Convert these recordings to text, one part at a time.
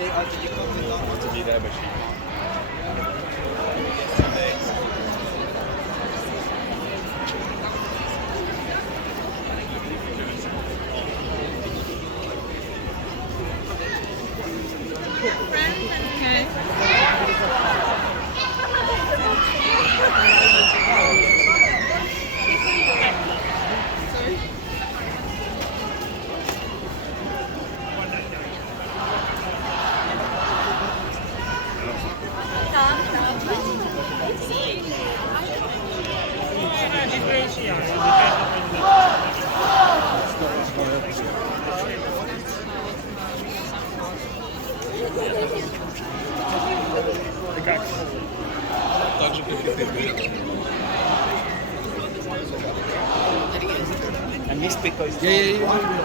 to be there, but she can't. Так же, как и ты. And this bit goes. Yeah.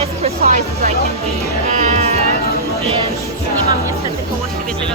As precise as I can be. Więc nie mam niestety właściwie tego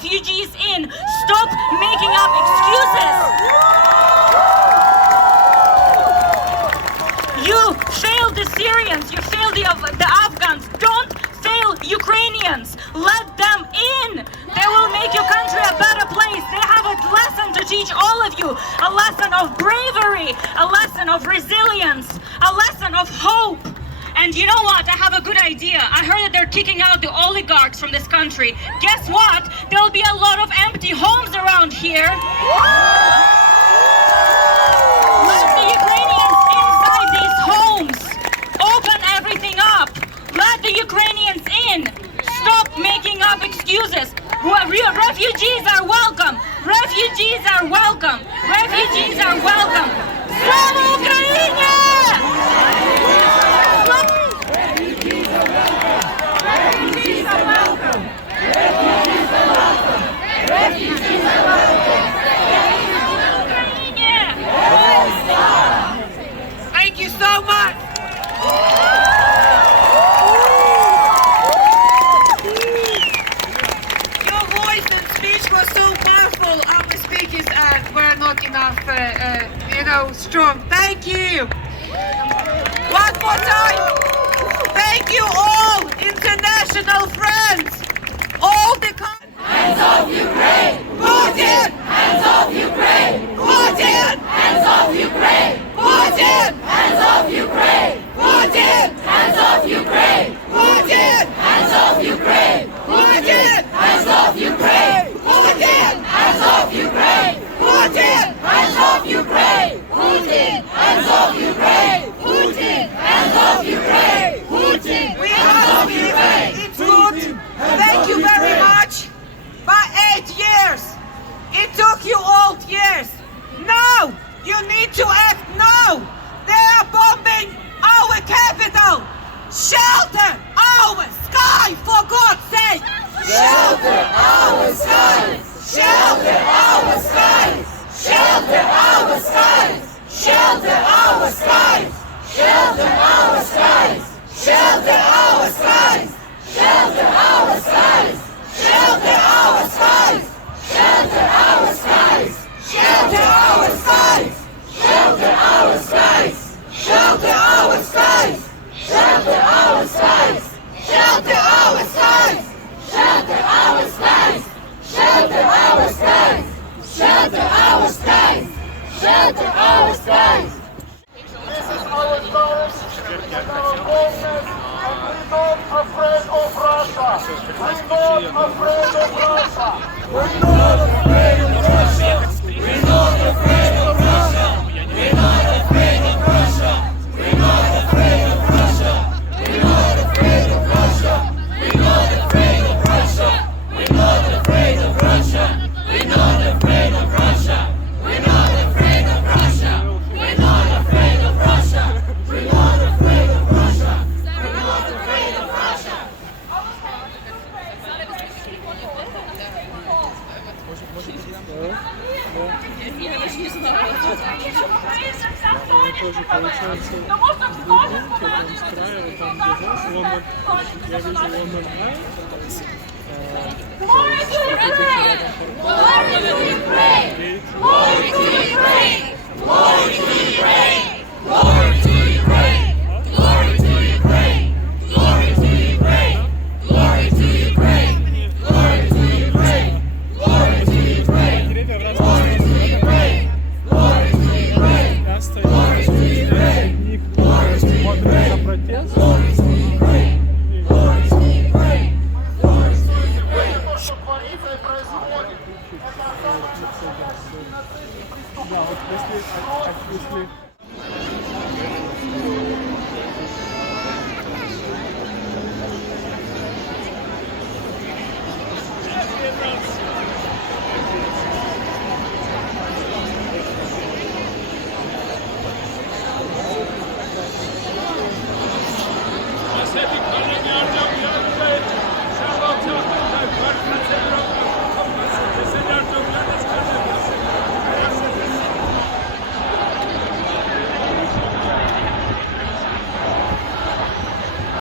refugees in. Stop making up excuses. You failed the Syrians, you failed the Afghans. Don't fail Ukrainians. Let them in. They will make your country a better place. They have a lesson to teach all of you. A lesson of bravery, a lesson of resilience, a lesson of hope. And you know what? I have a good idea. I heard that they're kicking out the oligarchs from this country. Guess what? There'll be a lot of empty homes around here. Let the Ukrainians inside these homes. Open everything up. Let the Ukrainians in. Stop making up excuses. Refugees are welcome. Refugees are welcome. Refugees are welcome. Slava Ukraini! Thank you so much. Your voice and speech was so powerful. Our speakers were not enough, strong. Thank you. One more time. Thank you all, international friends. All the hands off Ukraine. Putin. Hands off Ukraine. Putin. Hands off Ukraine. Putin. Hands off Ukraine. Putin. Hands off Ukraine. Putin. Hands off Ukraine. Putin. Hands off Ukraine. Putin. Hands off Ukraine. Putin. Hands off Ukraine. Putin. Hands off Ukraine. Putin. Hands off Ukraine. Putin. We have Ukraine. It's good. Thank you very much. But 8 years. It took you 8 years. Now you need to act now. They are bombing our capital. Shelter our sky, for God's sake. Shelter our skies. Shelter our skies. Shelter our skies. Shelter our skies. Shelter our skies. Shelter our skies. Shelter our skies. Shelter our skies. Shelter our skies. Shelter our skies. Shelter our skies. Shelter our skies. Shelter our skies. Shelter our skies. Shelter our skies. Shelter our skies. Shelter our skies. Shelter our skies. This is our stars and our boldness, and we're not afraid of Russia. We're not afraid of Russia. We're not afraid of Russia. We're not afraid of Russia. We're not afraid of Russia. We're not afraid of Russia. We're not afraid of Russia. We're not afraid of Russia. We're not afraid of Russia. We're not afraid of Russia. We're not afraid of Russia. We're not afraid of Russia. We're not afraid of Russia. We're not afraid of Russia. Glory to Ukraine! Glory to Ukraine! Glory to Ukraine! Glory to Ukraine! Glory to